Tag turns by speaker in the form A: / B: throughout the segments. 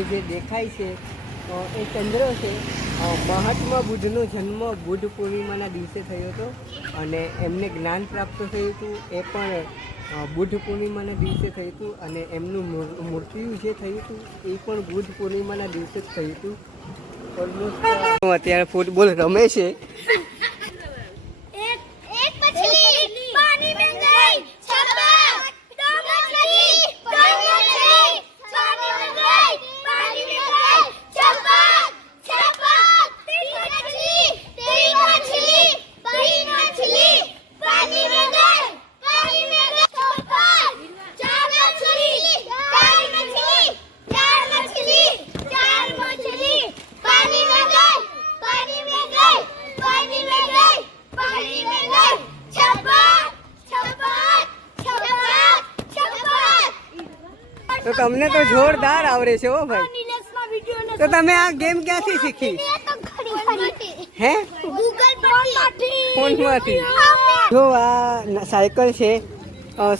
A: આપણું જે દેખાય છે એ ચંદ્ર છે. મહાત્મા બુદ્ધનો જન્મ બુદ્ધ પૂર્ણિમાના દિવસે થયો હતો અને એમને જ્ઞાન પ્રાપ્ત થયું હતું. એ પણ બુદ્ધ પૂર્ણિમાના દિવસે થયું હતું અને એમનું મૃત્યુ જે થયું હતું, એ પણ બુદ્ધ પૂર્ણિમાના દિવસે જ થયું હતું. ઓલમોસ્ટ અત્યારે ફૂટબોલ રમે છે. તો તમને તો જોરદાર આવડે છે ઓ ભાઈ. તો તમે આ ગેમ ક્યાંથી શીખી? હે?
B: ફોન
A: ફોનમાંથી? જો આ સાયકલ છે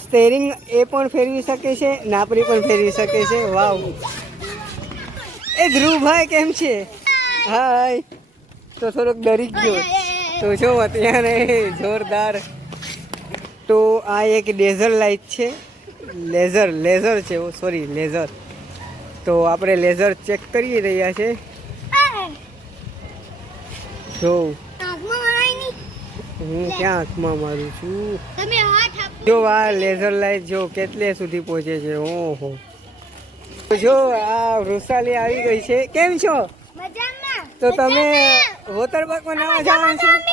A: સ્ટેરિંગ એ પણ ફેરવી શકે છે નાપરી પણ ફેરવી શકે છે. વાવ. એ ધ્રુવભાઈ કેમ છે? હાય. તો થોડોક ડરી ગયો. તો જો અત્યારે જોરદાર. તો આ એક ડેઝર લાઇટ છે. લેઝર લેઝર છે સોરી લેઝર. તો આપણે લેઝર ચેક કરી રહ્યા છે. જો. હું ક્યાં આંખમાં મારું છું? જો આ લેઝર લાઇટ જો કેટલે સુધી પહોંચે છે ઓહો. જો આ વૃષાલી આવી ગઈ છે. કેમ છો? તો તમે વોટર પાર્કમાં નાવા જવાનું છે?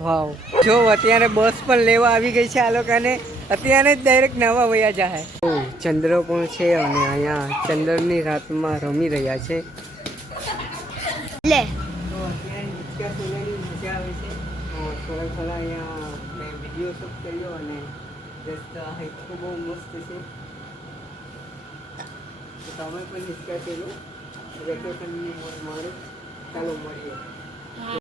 A: વાવ. જો અત્યારે બસ પણ લેવા આવી ગઈ છે આ લોકોને. અત્યારે જ ડાયરેક્ટ નવા વયા જાય ચંદ્ર પણ છે અને અહીંયા ચંદ્રની રાતમાં રમી રહ્યા છે.
B: લે.
A: મજા આવે છે. થોડા થોડા અહીંયા મેં વીડિયો શૂટ કર્યો અને રસ્તા બહુ મસ્ત છે. તમે પણ હિચકા કર્યો વેકેશનની મોજ મારો ચાલો મળીએ.